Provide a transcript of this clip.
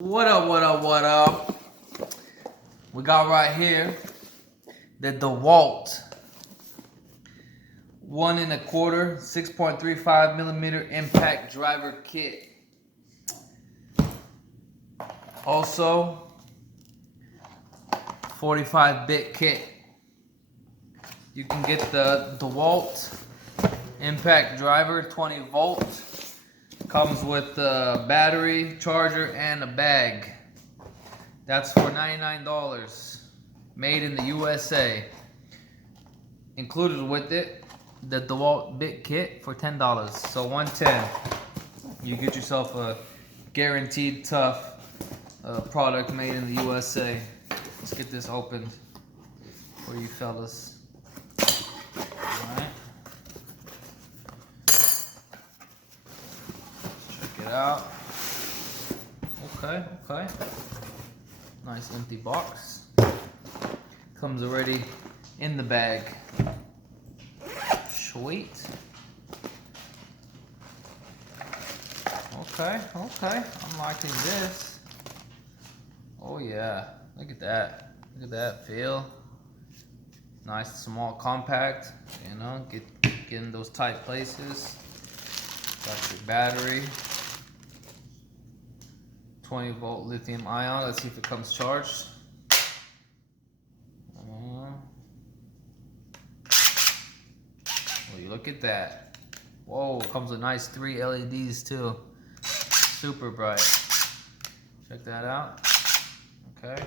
What up, what up, what up? We got right here the Dewalt 1 1/4 6.35 millimeter impact driver kit. Also 45-bit kit. You can get the Dewalt impact driver 20 volt. Comes with a battery, charger, and a bag. That's for $99. Made in the USA. Included with it, the Dewalt bit kit for $10. So $110. You get yourself a guaranteed tough product made in the USA. Let's get this opened for you fellas. Alright. Check it out. Okay. Nice empty box. Comes already in the bag. Sweet. Okay. I'm liking this. Oh yeah. Look at that. Look at that feel. Nice, small, compact. You know, get in those tight places. Got your battery. 20 volt lithium ion. Let's see if it comes charged. Well, you look at that. Whoa, comes with nice 3 LEDs too. Super bright. Check that out. Okay.